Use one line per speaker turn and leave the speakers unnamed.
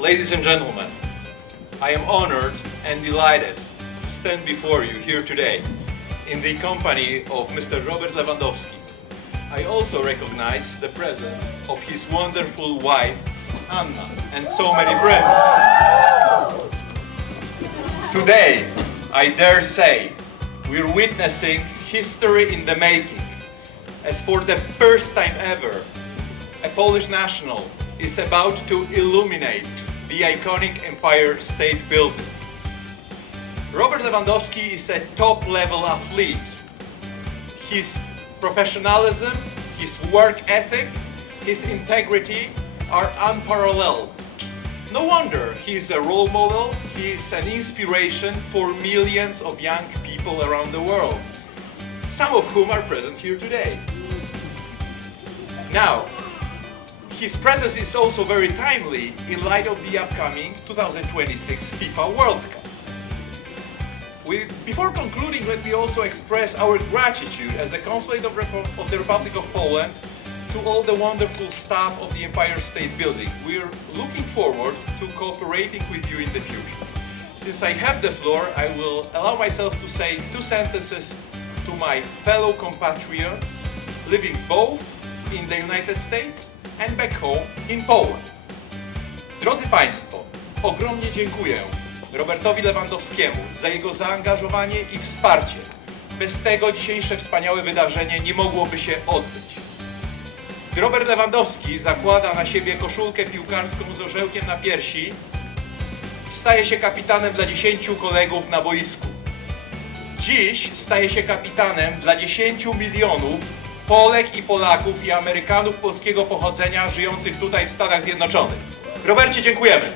Ladies and gentlemen, I am honored and delighted to stand before you here today in the company of Mr. Robert Lewandowski. I also recognize the presence of his wonderful wife, Anna, and so many friends. Today, I dare say, we're witnessing history in the making. As for the first time ever, a Polish national is about to illuminate the iconic Empire State Building. Robert Lewandowski is a top level athlete. His professionalism, his work ethic, his integrity are unparalleled. No wonder he is a role model, he is an inspiration for millions of young people around the world, some of whom are present here today. Now, his presence is also very timely in light of the upcoming 2026 FIFA World Cup. We, before concluding, let me also express our gratitude as the Consulate of, Repo- of the Republic of Poland to all the wonderful staff of the Empire State Building. We're looking forward to cooperating with you in the future. Since I have the floor, I will allow myself to say two sentences to my fellow compatriots living both in the United States and back home in Poland. Drodzy Państwo, ogromnie dziękuję Robertowi Lewandowskiemu za jego zaangażowanie i wsparcie. Bez tego dzisiejsze wspaniałe wydarzenie nie mogłoby się odbyć. Robert Lewandowski zakłada na siebie koszulkę piłkarską z orzełkiem na piersi, staje się kapitanem dla 10 kolegów na boisku. Dziś staje się kapitanem dla 10 milionów Polek i Polaków i Amerykanów polskiego pochodzenia żyjących tutaj w Stanach Zjednoczonych. Robercie, dziękujemy.